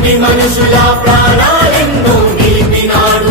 అగ్ని మనుషుల ప్రాణాలెన్నో నీపినాడు.